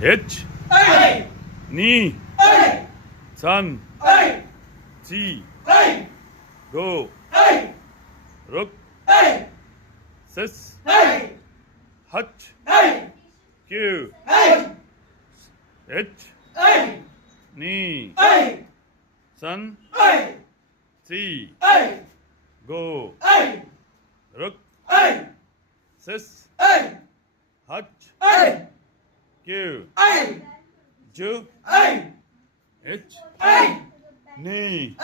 H Ni San Chi Go Ruk Sis Hutch Q H Ni San Chi Go Ruk Sis Hutch Q Ju H Ni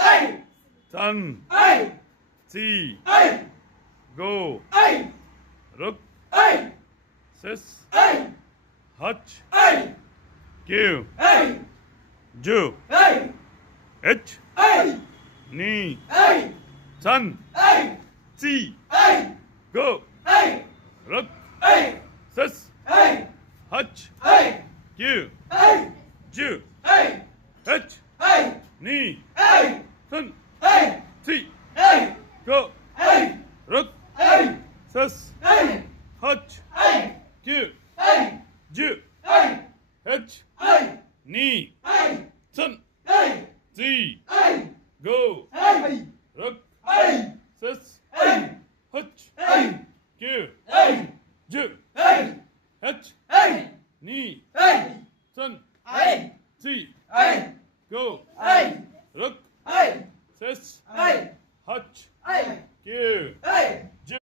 San Chi Go Ruk Sis Hutch Q Ju H Ni San Chi Go Ruk Sis Hutch Q Ju H Ni San Chi Go Ruk Sis Hutch Q Ju H Ni San Chi Go Ruk Sis Hutch Q Ju H Ni San Chi Go Ruk Sis Hutch Q Ju